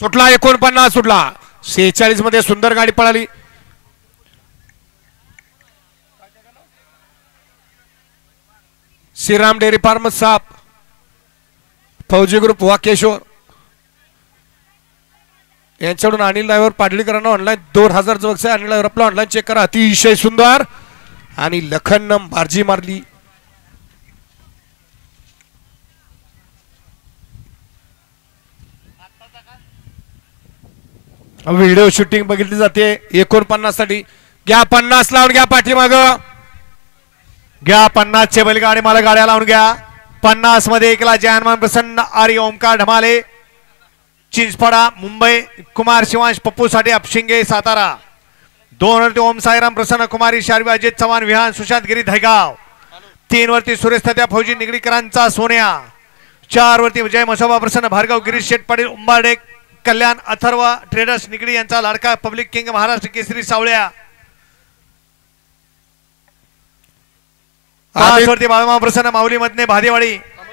सुटला 49 सुटला 46 मध्ये सुंदर गाडी पळाली. श्रीराम डेअरी फार्म साप फौजी ग्रुप वाकेश्वर यांच्याकडून अनिल ड्रायव्हर पाडळीकरांना ऑनलाईन 2000 चं बक्षीस. अनिल ड्रायव्हर आपला ऑनलाईन चेक करा. अतिशय सुंदर आणि लखन बारजी मारली. व्हिडिओ शूटिंग बघितली जाते 49 साठी. घ्या 50 लावून घ्या पाठीमाग. घ्या 50 चे बैलगाडी मला गाड्या लावून घ्या. 50 मध्ये एकला जयहनुमान प्रसन्न आर्य ओमकार ढमाले चिंचपाडा मुंबई. कुमार शिवांश पप्पू साठी अपशिंगे सातारा. 2 वरती ओम साईराम प्रसन्न कुमारी शारवी अजित चव्हाण विहान सुशांत गिरी धैगाव. 3 वरती सुरेश तात्या फौजी निगडीकरांचा सोन्या. 4 वरती विजय मसोबा प्रसन्न भार्गव गिरीश शेट पाटील उंबारडे कल्याण अथर्व ट्रेडर्स निगडी यांचा लाडका पब्लिक किंग महाराष्ट्र केसरी सावळ्या. 5 वरती बाळमा प्रसन्न माऊली मधने भादेवाडी.